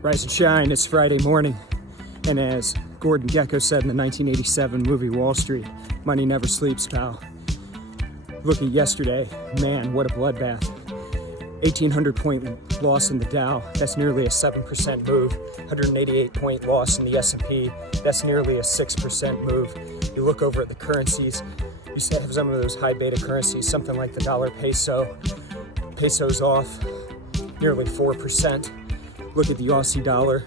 Rise and shine, it's Friday morning, and as Gordon Gekko said in the 1987 movie Wall Street, money never sleeps, pal. Looking yesterday, man, what a bloodbath. 1,800 point loss in the Dow, that's nearly a 7% move. 188 point loss in the S&P, that's nearly a 6% move. You look over at the currencies, you have some of those high beta currencies, something like the dollar peso. Peso's off nearly 4%. Look at the Aussie dollar,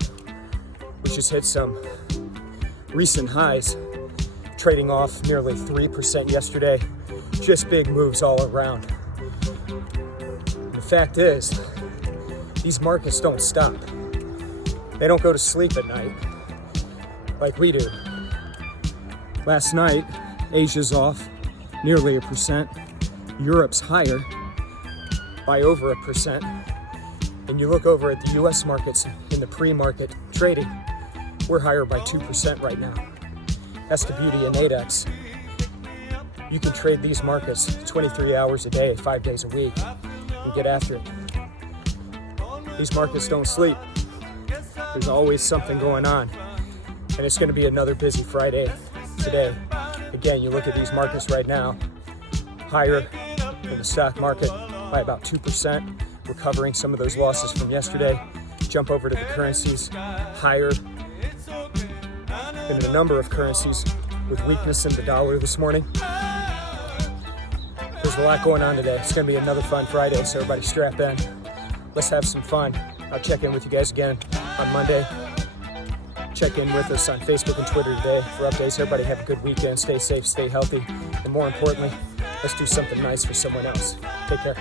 which has hit some recent highs, trading off nearly 3% yesterday. Just big moves all around. The fact is, these markets don't stop. They don't go to sleep at night like we do. Last night, Asia's off nearly 1%. Europe's higher by over 1%. And you look over at the US markets in the pre-market trading, we're higher by 2% right now. That's the beauty of Nadex. You can trade these markets 23 hours a day, 5 days a week, and get after it. These markets don't sleep. There's always something going on. And it's going to be another busy Friday today. Again, you look at these markets right now, higher in the stock market by about 2%. Recovering some of those losses from yesterday. Jump over to the currencies, higher in a number of currencies with weakness in the dollar this morning. There's a lot going on today. It's going to be another fun Friday, so everybody strap in. Let's have some fun. I'll check in with you guys again on Monday. Check in with us on Facebook and Twitter today for updates. Everybody have a good weekend. Stay safe, stay healthy, and more importantly, let's do something nice for someone else. Take care.